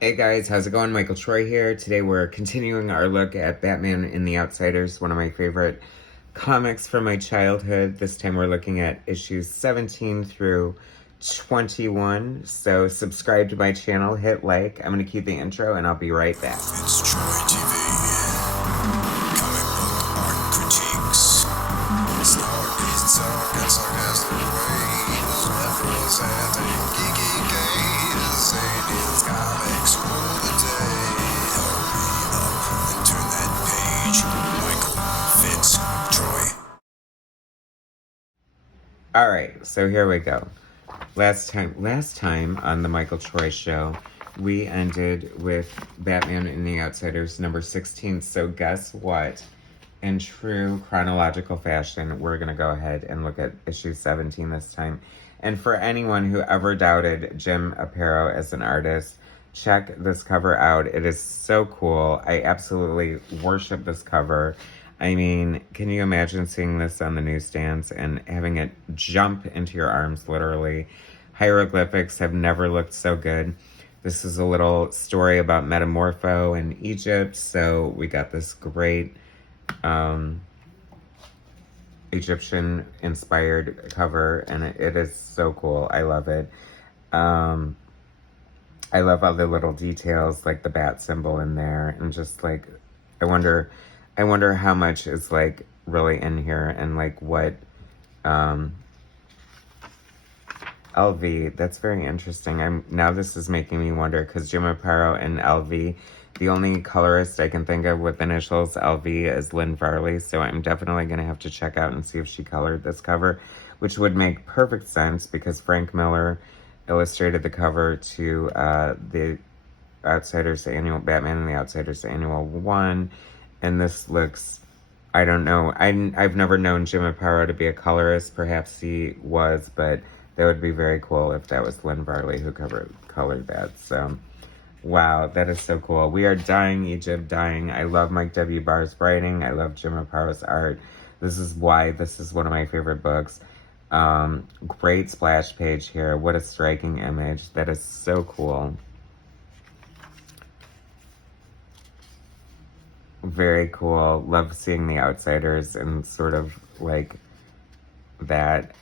Hey guys, how's it going? Michael Troy here. Today we're continuing our look at Batman and the Outsiders, one of my favorite comics from my childhood. This time we're looking at issues 17 through 21. So subscribe to my channel, hit like. I'm going to keep the intro and I'll be right back. It's Troy TV. Comic book art critiques. Snark, pizza, and sarcastic ways. Representing geeky gaze. 80s comics rule the day. Hurry up and turn that page. Michael Fitztroy. Alright, so here we go. Last time on the Michael Troy show, we ended with Batman and the Outsiders number 16. So guess what? In true chronological fashion, we're going to go ahead and look at issue 17 this time. And for anyone who ever doubted Jim Aparo as an artist, check this cover out. It is so cool. I absolutely worship this cover. I mean, can you imagine seeing this on the newsstands and having it jump into your arms, literally? Hieroglyphics have never looked so good. This is a little story about Metamorpho in Egypt, so we got this great Egyptian-inspired cover, and it is so cool. I love it. I love all the little details, like the bat symbol in there, and just like, I wonder how much is like really in here, and like what, LV, that's very interesting. Now this is making me wonder, because Jim Aparo and LV, the only colorist I can think of with initials LV is Lynn Varley, so I'm definitely going to have to check out and see if she colored this cover, which would make perfect sense because Frank Miller illustrated the cover to the Outsiders Annual, Batman and the Outsiders Annual 1, and this looks, I don't know, I've never known Jim Aparo to be a colorist. Perhaps he was, but that would be very cool if that was Lynn Varley who colored that. So, wow, that is so cool. We are dying, Egypt, dying. I love Mike W. Barr's writing. I love Jim Aparo's art. This is why this is one of my favorite books. Great splash page here. What a striking image. That is so cool. Very cool. Love seeing the Outsiders and sort of like that.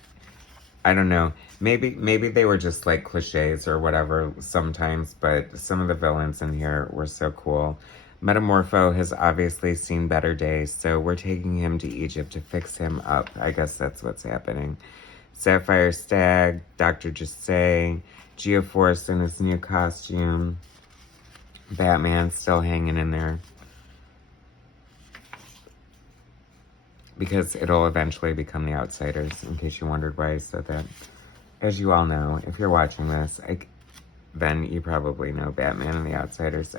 I don't know. Maybe they were just like cliches or whatever sometimes, but some of the villains in here were so cool. Metamorpho has obviously seen better days, so we're taking him to Egypt to fix him up. I guess that's what's happening. Sapphire Stag, Dr. Jesse, Geo-force in his new costume. Batman still hanging in there. Because it'll eventually become the Outsiders, in case you wondered why I said that. As you all know, if you're watching this, then you probably know Batman and the Outsiders.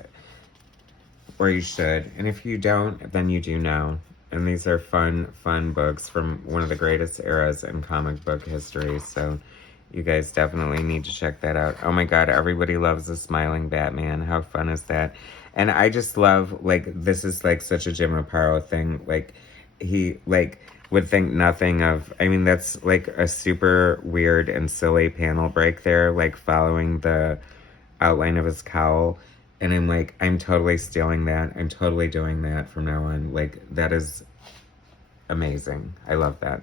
Or you should. And if you don't, then you do know. And these are fun books from one of the greatest eras in comic book history. So you guys definitely need to check that out. Oh my god, everybody loves a smiling Batman. How fun is that? And I just love, like, this is like such a Jim Aparo thing. Like, he like would think nothing of, I mean, that's like a super weird and silly panel break there, like following the outline of his cowl, and I'm like, I'm totally stealing that. I'm totally doing that from now on. Like, that is amazing. I love that.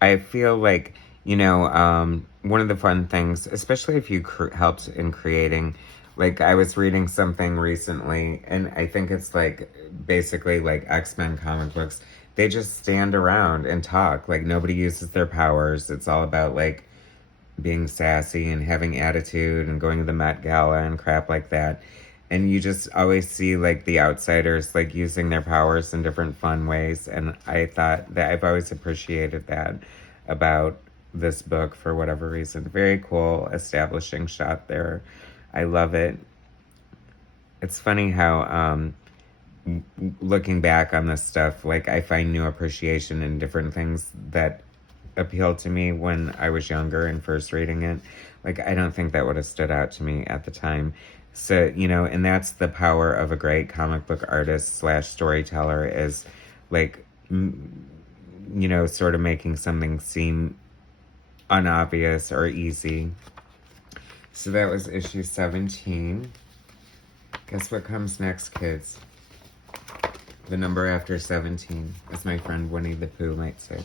I feel like, you know, one of the fun things, especially if you helped in creating, like, I was reading something recently, and I think it's, like, basically, like, X-Men comic books. They just stand around and talk. Like, nobody uses their powers. It's all about, like, being sassy and having attitude and going to the Met Gala and crap like that. And you just always see, like, the Outsiders, like, using their powers in different fun ways. And I thought that I've always appreciated that about this book for whatever reason. Very cool establishing shot there. I love it. It's funny how, looking back on this stuff, like, I find new appreciation in different things that appealed to me when I was younger and first reading it. Like, I don't think that would have stood out to me at the time. So, you know, and that's the power of a great comic book artist / storyteller, is, like, you know, sort of making something seem unobvious or easy. So that was issue 17. Guess what comes next, kids? The number after 17, as my friend Winnie the Pooh might say.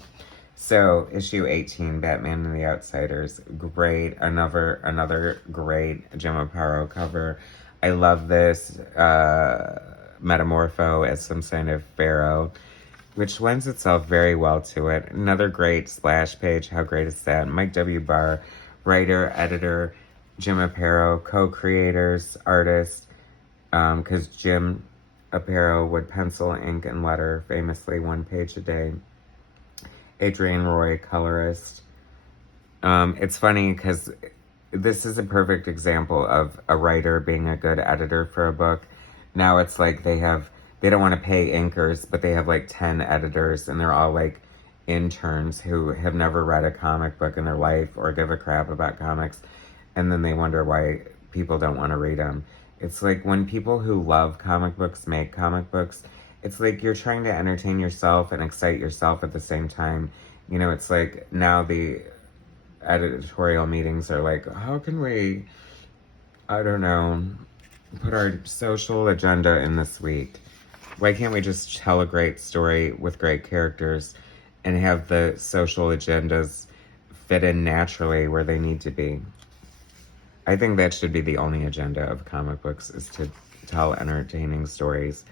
So, issue 18, Batman and the Outsiders. Great. Another great Jim Aparo cover. I love this metamorpho as some kind of pharaoh, which lends itself very well to it. Another great splash page. How great is that? Mike W. Barr, writer, editor, Jim Aparo, co-creators, artists, because Jim Aparo would pencil, ink, and letter, famously 1 page a day. Adrian Roy, colorist. It's funny because this is a perfect example of a writer being a good editor for a book. Now it's like they don't want to pay inkers, but they have like 10 editors, and they're all like interns who have never read a comic book in their life or give a crap about comics, and then they wonder why people don't want to read them. It's like when people who love comic books make comic books, it's like you're trying to entertain yourself and excite yourself at the same time. You know, it's like now the editorial meetings are like, how can we, I don't know, put our social agenda in this week? Why can't we just tell a great story with great characters and have the social agendas fit in naturally where they need to be? I think that should be the only agenda of comic books, is to tell entertaining stories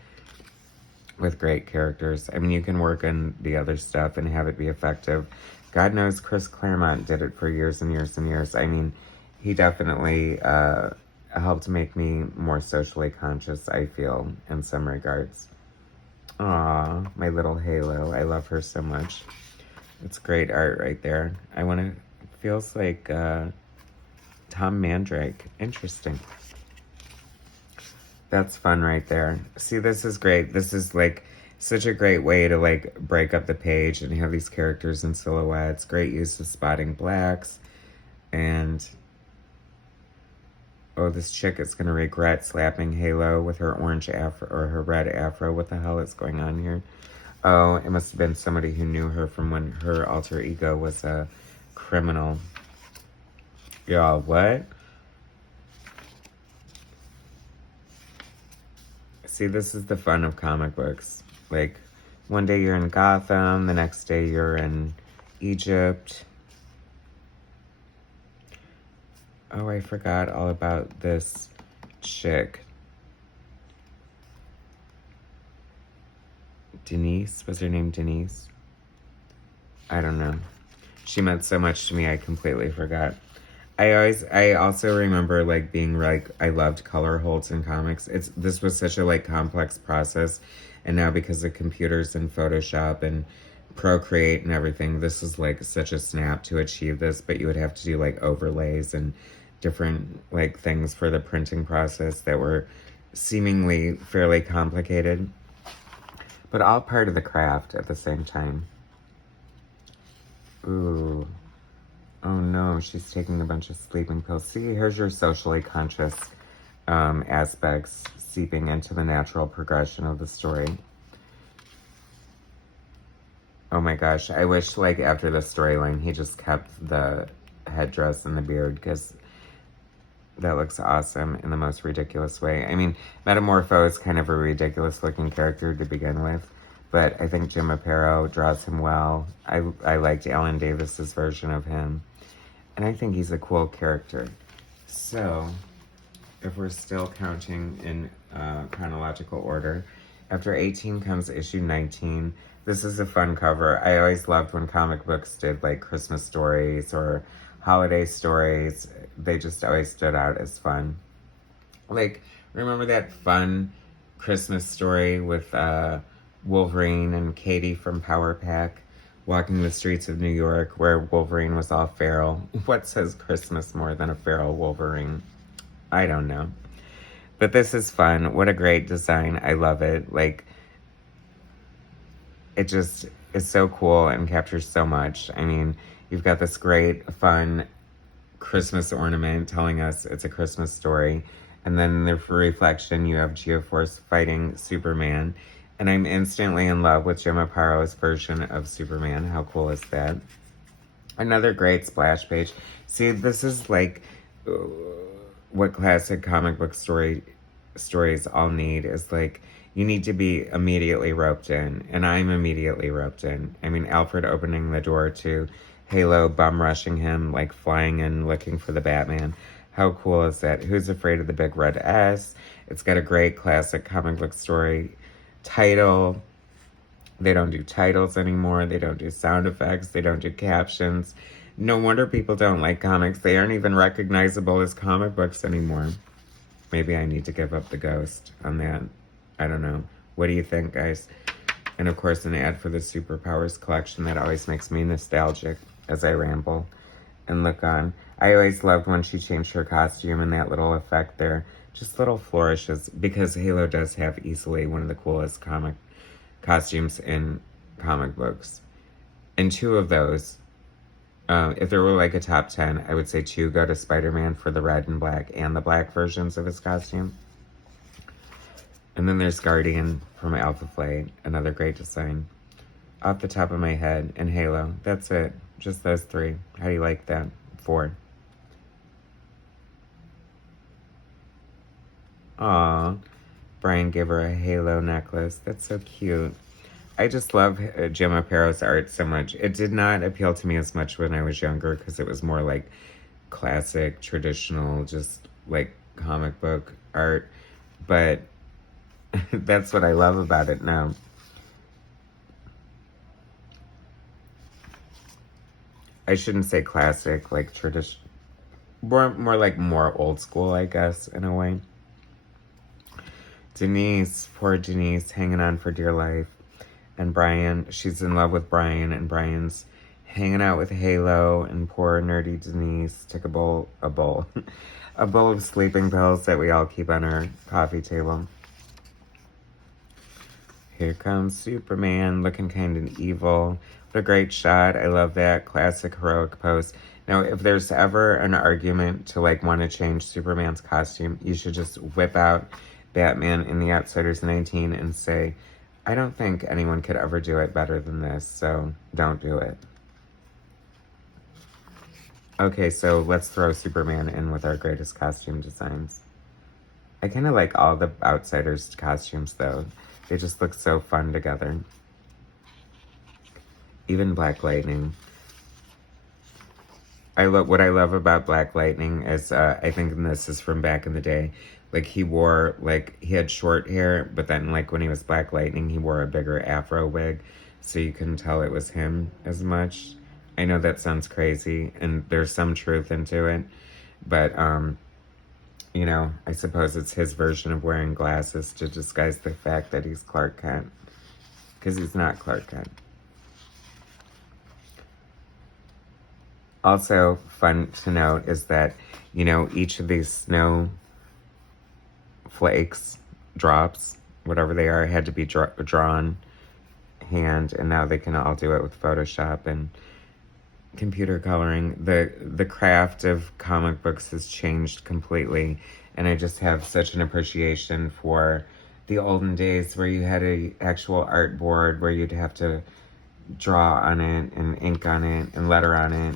with great characters. I mean, you can work on the other stuff and have it be effective. God knows Chris Claremont did it for years and years and years. I mean, he definitely helped make me more socially conscious, I feel, in some regards. Aw, my little Halo. I love her so much. It's great art right there. Feels like Tom Mandrake. Interesting. That's fun right there. See, this is great. This is like such a great way to like break up the page and have these characters in silhouettes. Great use of spotting blacks. And oh, this chick is going to regret slapping Halo with her orange afro or her red afro. What the hell is going on here? Oh, it must have been somebody who knew her from when her alter ego was a criminal. Y'all, what? See, this is the fun of comic books. Like, one day you're in Gotham, the next day you're in Egypt. Oh, I forgot all about this chick. Denise? Was her name Denise? I don't know. She meant so much to me, I completely forgot. I also remember like being like, I loved color holds in comics. This was such a like complex process, and now because of computers and Photoshop and Procreate and everything, this is like such a snap to achieve this. But you would have to do like overlays and different like things for the printing process that were seemingly fairly complicated, but all part of the craft at the same time. Ooh. Oh no, she's taking a bunch of sleeping pills. See, here's your socially conscious aspects seeping into the natural progression of the story. Oh my gosh, I wish like after the storyline he just kept the headdress and the beard, because that looks awesome in the most ridiculous way. I mean, Metamorpho is kind of a ridiculous looking character to begin with, but I think Jim Aparo draws him well. I liked Alan Davis's version of him. And I think he's a cool character. So, if we're still counting in chronological order, after 18 comes issue 19. This is a fun cover. I always loved when comic books did like Christmas stories or holiday stories. They just always stood out as fun. Like, remember that fun Christmas story with Wolverine and Katie from Power Pack walking the streets of New York, where Wolverine was all feral? What says Christmas more than a feral Wolverine? I don't know. But this is fun. What a great design. I love it. Like, it just is so cool and captures so much. I mean, you've got this great, fun Christmas ornament telling us it's a Christmas story. And then in the reflection, you have Geo-force fighting Superman. And I'm instantly in love with Jim Aparo's version of Superman. How cool is that? Another great splash page. See, this is like what classic comic book stories all need is like you need to be immediately roped in, and I'm immediately roped in. I mean, Alfred opening the door to Halo, bum rushing him, like flying in looking for the Batman. How cool is that? Who's Afraid of the Big Red S? It's got a great classic comic book story title. They don't do titles anymore. They don't do sound effects. They don't do captions. No wonder people don't like comics. They aren't even recognizable as comic books anymore. Maybe I need to give up the ghost on that. I don't know. What do you think, guys? And of course, an ad for the Superpowers collection that always makes me nostalgic as I ramble and look on. I always loved when she changed her costume and that little effect there. Just little flourishes, because Halo does have easily one of the coolest comic costumes in comic books. And two of those, if there were like a top 10, I would say 2 go to Spider-Man for the red and black and the black versions of his costume. And then there's Guardian from Alpha Flight, another great design. Off the top of my head, and Halo. That's it. Just those 3. How do you like that? 4. Aw. Brian gave her a Halo necklace. That's so cute. I just love Jim Aparo's art so much. It did not appeal to me as much when I was younger because it was more like classic, traditional, just like comic book art. But that's what I love about it now. I shouldn't say classic, like tradition. More like more old school, I guess, in a way. Denise, poor Denise, hanging on for dear life. And Brian, she's in love with Brian, and Brian's hanging out with Halo, and poor nerdy Denise took a bowl of sleeping pills that we all keep on our coffee table. Here comes Superman, looking kind of evil. What a great shot. I love that classic heroic pose. Now, if there's ever an argument to like want to change Superman's costume, you should just whip out Batman in The Outsiders 19 and say, I don't think anyone could ever do it better than this, so don't do it. Okay, so let's throw Superman in with our greatest costume designs. I kind of like all the Outsiders costumes, though. They just look so fun together. Even Black Lightning. What I love about Black Lightning is, I think this is from back in the day, like he had short hair, but then like when he was Black Lightning, he wore a bigger afro wig, so you couldn't tell it was him as much. I know that sounds crazy, and there's some truth into it, but, you know, I suppose it's his version of wearing glasses to disguise the fact that he's Clark Kent, because he's not Clark Kent. Also, fun to note is that, you know, each of these snow flakes, drops, whatever they are, had to be drawn hand, and now they can all do it with Photoshop and computer coloring. The craft of comic books has changed completely, and I just have such an appreciation for the olden days where you had a actual art board where you'd have to draw on it and ink on it and letter on it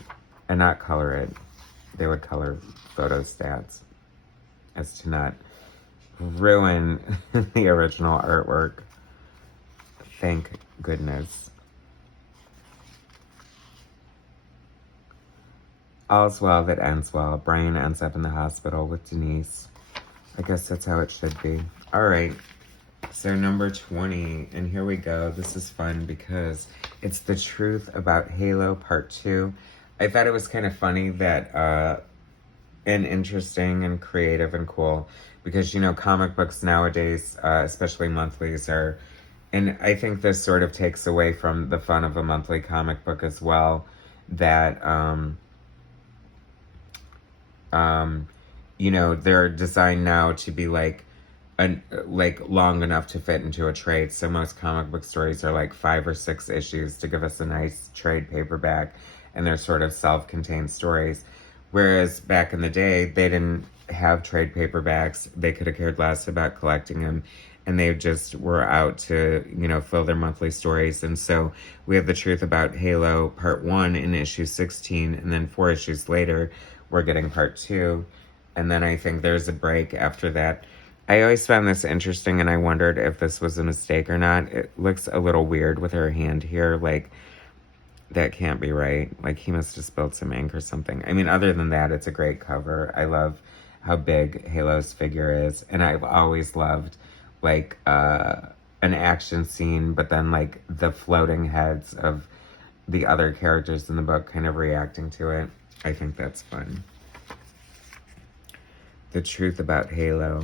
and not color it. They would color photo stats as to not ruin the original artwork. Thank goodness. All's well that ends well. Brian ends up in the hospital with Denise. I guess that's how it should be. All right. So number 20, and here we go. This is fun because it's The Truth About Halo Part 2. I thought it was kind of funny that, and interesting and creative and cool, because, you know, comic books nowadays, especially monthlies, are, and I think this sort of takes away from the fun of a monthly comic book as well, that, you know, they're designed now to be like long enough to fit into a trade. So most comic book stories are like 5 or 6 issues to give us a nice trade paperback, and they're sort of self-contained stories. Whereas back in the day, they didn't have trade paperbacks. They could have cared less about collecting them. and they just were out to, fill their monthly stories. And so we have The Truth About Halo Part 1 in issue 16, and then 4 issues later, we're getting Part 2. And then I think there's a break after that. I always found this interesting, and I wondered if this was a mistake or not. It looks a little weird with her hand here, like, that can't be right. Like, he must have spilled some ink or something. I mean, other than that, it's a great cover. I love how big Halo's figure is, and I've always loved, like, an action scene, but then, like, the floating heads of the other characters in the book kind of reacting to it. I think that's fun. The Truth About Halo.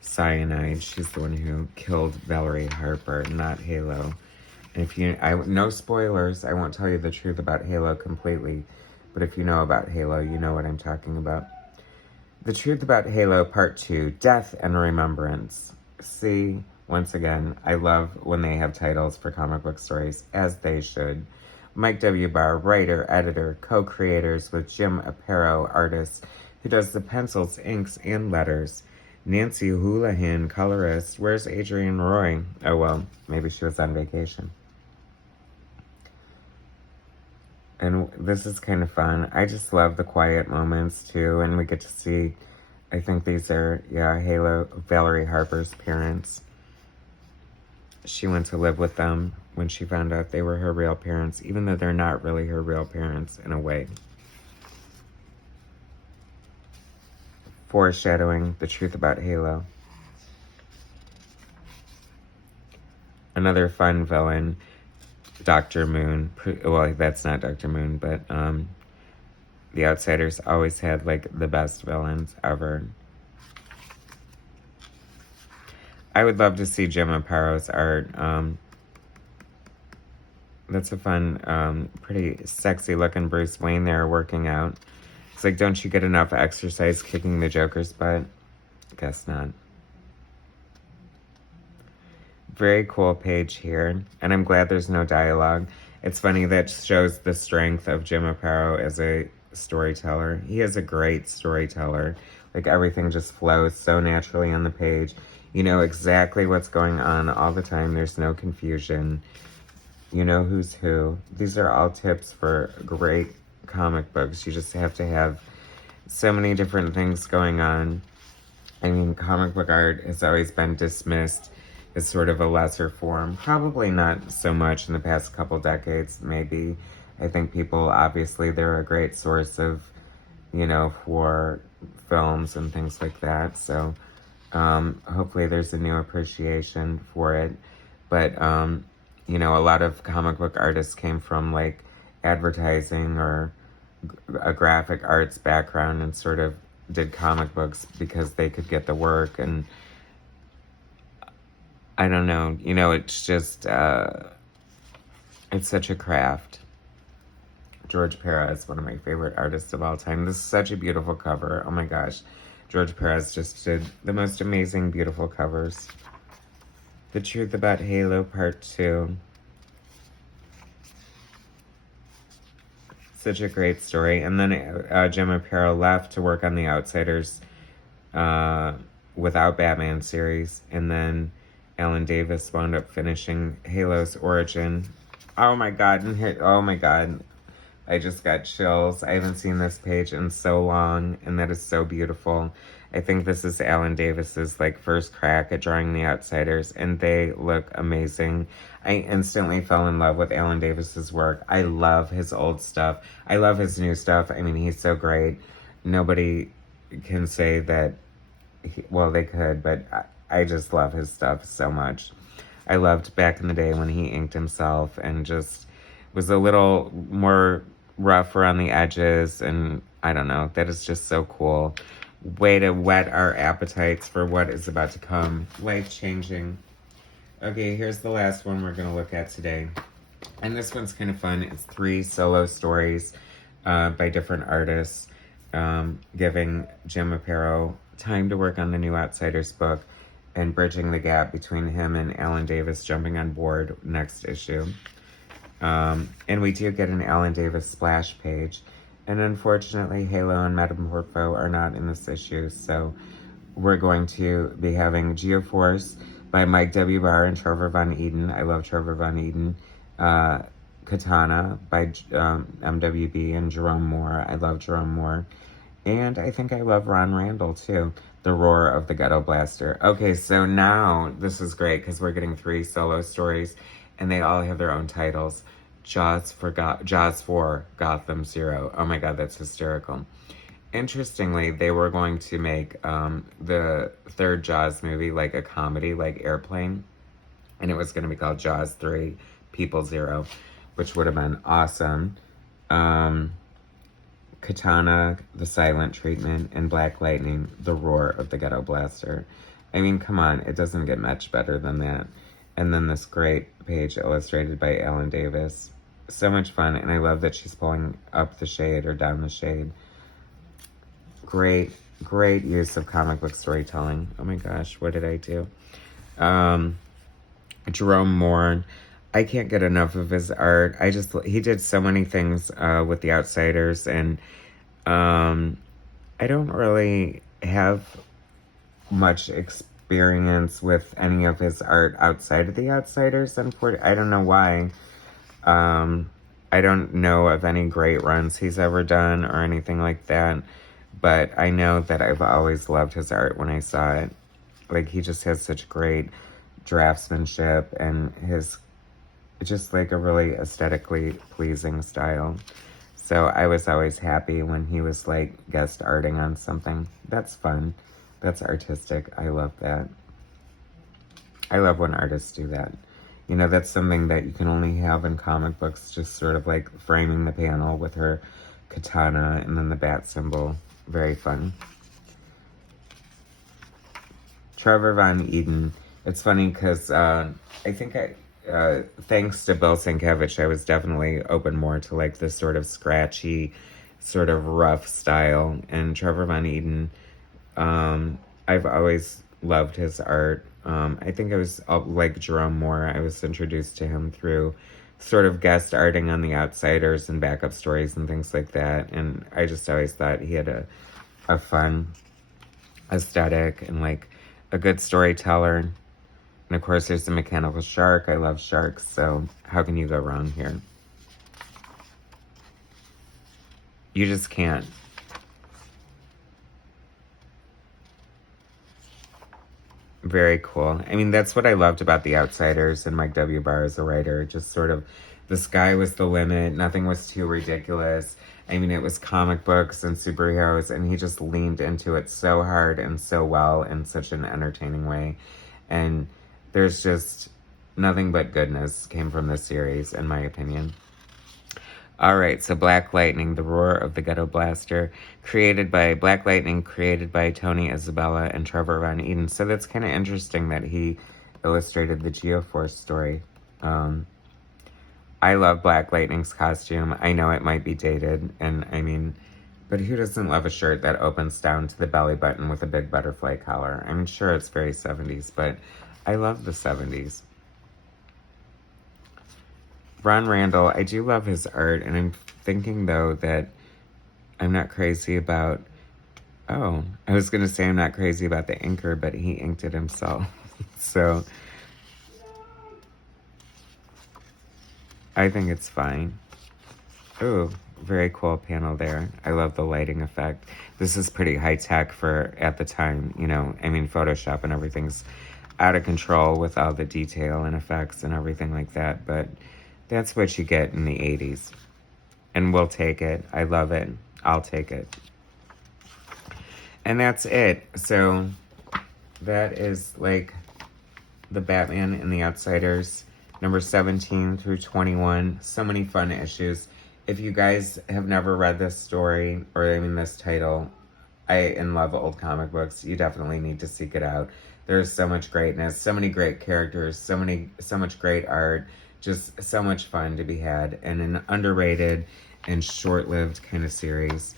Cyanide. She's the one who killed Valerie Harper, not Halo. And if no spoilers, I won't tell you the truth about Halo completely, but if you know about Halo, you know what I'm talking about. The Truth About Halo Part 2, Death and Remembrance. See, once again, I love when they have titles for comic book stories, as they should. Mike W. Barr, writer, editor, co-creators with Jim Aparo, artist, who does the pencils, inks, and letters. Nancy Houlihan, colorist. Where's Adrienne Roy? Oh, well, maybe she was on vacation. And this is kind of fun. I just love the quiet moments, too. And we get to see, I think these are, Halo, Valerie Harper's parents. She went to live with them when she found out they were her real parents, even though they're not really her real parents in a way. Foreshadowing The Truth About Halo. Another fun villain, Dr. Moon. Well, that's not Dr. Moon, but the Outsiders always had, like, the best villains ever. I would love to see Jim Aparo's art. That's a fun, pretty sexy-looking Bruce Wayne there working out. It's like, don't you get enough exercise kicking the Joker's butt? Guess not. Very cool page here, and I'm glad there's no dialogue. It's funny, that shows the strength of Jim Aparo as a storyteller. He is a great storyteller. Like, everything just flows so naturally on the page. You know exactly what's going on all the time. There's no confusion. You know who's who. These are all tips for great comic books. You just have to have so many different things going on. I mean, comic book art has always been dismissed as sort of a lesser form. Probably not so much in the past couple decades, maybe. I think people, obviously, they're a great source of, for films and things like that. So hopefully there's a new appreciation for it. But, a lot of comic book artists came from, like, advertising or a graphic arts background and sort of did comic books because they could get the work. And I don't know, it's just, it's such a craft. George Perez, one of my favorite artists of all time. This is such a beautiful cover. Oh my gosh. George Perez just did the most amazing, beautiful covers. The Truth About Halo Part 2. Such a great story. And then Jim Aparo left to work on the Outsiders without Batman series. And then Alan Davis wound up finishing Halo's origin. Oh my god. Oh my god. I just got chills. I haven't seen this page in so long, and that is so beautiful. I think this is Alan Davis's, like, first crack at drawing the Outsiders, and they look amazing. I instantly fell in love with Alan Davis's work. I love his old stuff. I love his new stuff. I mean, he's so great. Nobody can say that, well, they could, but I just love his stuff so much. I loved back in the day when he inked himself and just was a little more rough around the edges, and I don't know, that is just so cool. Way to whet our appetites for what is about to come. Life-changing. Okay, here's the last one we're going to look at today. And this one's kind of fun. It's 3 solo stories by different artists, giving Jim Aparo time to work on the new Outsiders book and bridging the gap between him and Alan Davis jumping on board next issue. And we do get an Alan Davis splash page. And unfortunately, Halo and Metamorpho are not in this issue. So we're going to be having Geo-force by Mike W. Barr and Trevor Von Eden. I love Trevor Von Eden. Katana by MWB and Jerome Moore. I love Jerome Moore. And I think I love Ron Randall too. The Roar of the Ghetto Blaster. Okay, so now this is great because we're getting 3 solo stories and they all have their own titles. Jaws for Gotham Zero. Oh my god, that's hysterical. Interestingly, they were going to make the 3rd Jaws movie like a comedy, like Airplane. And it was going to be called Jaws 3, People Zero, which would have been awesome. Katana, The Silent Treatment, and Black Lightning, The Roar of the Ghetto Blaster. I mean, come on, it doesn't get much better than that. And then this great page illustrated by Alan Davis. So much fun, and I love that she's pulling up the shade or down the shade. Great, great use of comic book storytelling. Oh my gosh, what did I do? Jerome Moore. I can't get enough of his art. He did so many things with The Outsiders, and I don't really have much experience with any of his art outside of The Outsiders. I don't know why. I don't know of any great runs he's ever done or anything like that, but I know that I've always loved his art when I saw it. Like, he just has such great draftsmanship and his just like a really aesthetically pleasing style. So I was always happy when he was like guest arting on something. That's fun. That's artistic. I love that. I love when artists do that. You know, that's something that you can only have in comic books, just sort of like framing the panel with her katana and then the bat symbol. Very fun. Trevor Von Eden. It's funny because I think thanks to Bill Sienkiewicz, I was definitely open more to like this sort of scratchy, sort of rough style. And Trevor Von Eden, I've always loved his art. I think it was like Jerome Moore. I was introduced to him through sort of guest arting on The Outsiders and backup stories and things like that. And I just always thought he had a fun aesthetic and like a good storyteller. And of course, there's the mechanical shark. I love sharks, so how can you go wrong here? You just can't. Very cool. I mean, that's what I loved about The Outsiders and Mike W. Barr as a writer. Just sort of, the sky was the limit. Nothing was too ridiculous. I mean, it was comic books and superheroes, and he just leaned into it so hard and so well in such an entertaining way. And there's just nothing but goodness came from this series, in my opinion. All right, so Black Lightning, The Roar of the Ghetto Blaster, created by Tony Isabella and Trevor Von Eden. So that's kind of interesting that he illustrated the Geo-force story. I love Black Lightning's costume. I know it might be dated, and I mean, but who doesn't love a shirt that opens down to the belly button with a big butterfly collar? I'm sure it's very 70s, but I love the 70s. Ron Randall, I do love his art, and I'm thinking, though, that I'm not crazy about... Oh, I was going to say I'm not crazy about the inker, but he inked it himself. So, I think it's fine. Ooh, very cool panel there. I love the lighting effect. This is pretty high-tech for, at the time, you know, I mean, Photoshop and everything's out of control with all the detail and effects and everything like that, but that's what you get in the 80s. And we'll take it. I love it. I'll take it. And that's it. So that is like the Batman and the Outsiders, number 17 through 21. So many fun issues. If you guys have never read this story, or I mean this title, I love old comic books, you definitely need to seek it out. There's so much greatness, so many great characters, so much great art, just so much fun to be had, and an underrated and short-lived kind of series.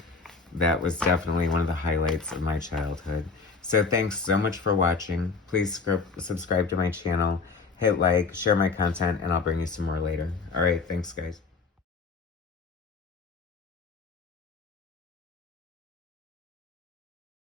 That was definitely one of the highlights of my childhood. So thanks so much for watching. Please subscribe to my channel, hit like, share my content, and I'll bring you some more later. All right, thanks guys.